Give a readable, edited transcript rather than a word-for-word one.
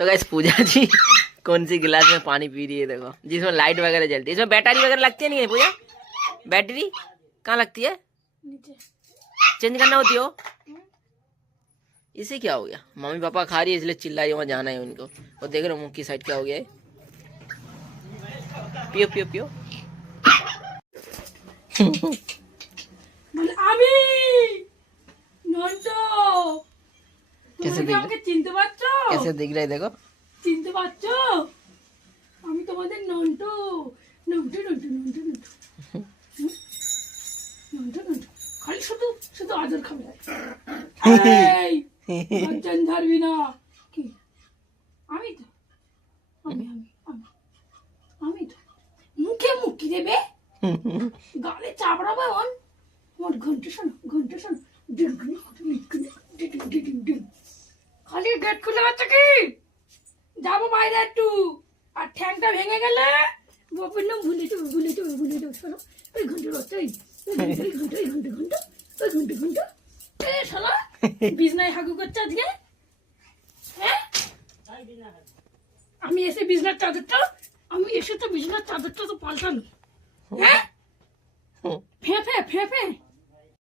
तो गाइस पूजा जी कौन सी गिलास में पानी पी रही है देखो, जिसमें लाइट वगैरह जलती है। इसमें बैटरी वगैरह लगती है नहीं है पूजा? बैटरी कहाँ लगती है? चेंज करना होती हो? इसे क्या हो गया? मम्मी पापा खा रही है इसलिए चिल्ला रही है, वहाँ जाना है उनको। और देख रहे हो मुंह की साइड क्या हो गया है। पियो पियो पियो। कैसे दिख रहा है? कैसे दिख रहा है देखो। চিনতে পারছো? আমি তোমাদের নন্টু নন্টু নন্টু নন্টু নন্টু নন্টু নন্টু খালি শুধু শুধু আদর খাবে। এই লজ্জা ধরবি না কি? আমি তো আমি আমি আমি আমি তো মুখে মুখি দেবে, গালে চাপড়াবে। আমার ঘন্টা শোনো, ঘন্টা শোনো, খালি গেট খুলে আছে কি? যাবো বাইরে একটু, আর ঠ্যাংটা ভেঙে গেলে বাপের নাম ভুলে যাবো, ভুলে যাবো, ভুলে যাবো। শোনো ওই ঘন্টা বাচ্চা, ওই ঘন্টা ওই ঘন্টা ওই ঘন্টা ঘন্টা ওই ঘন্টা ঘন্টা এ শালা বিছনায় হাগু করছে আজকে। হ্যাঁ আমি এসে বিছনার চাদরটা, আমি এসে তো বিছনার চাদরটা তো পাল্টানো। হ্যাঁ ফে ফে ফে ফে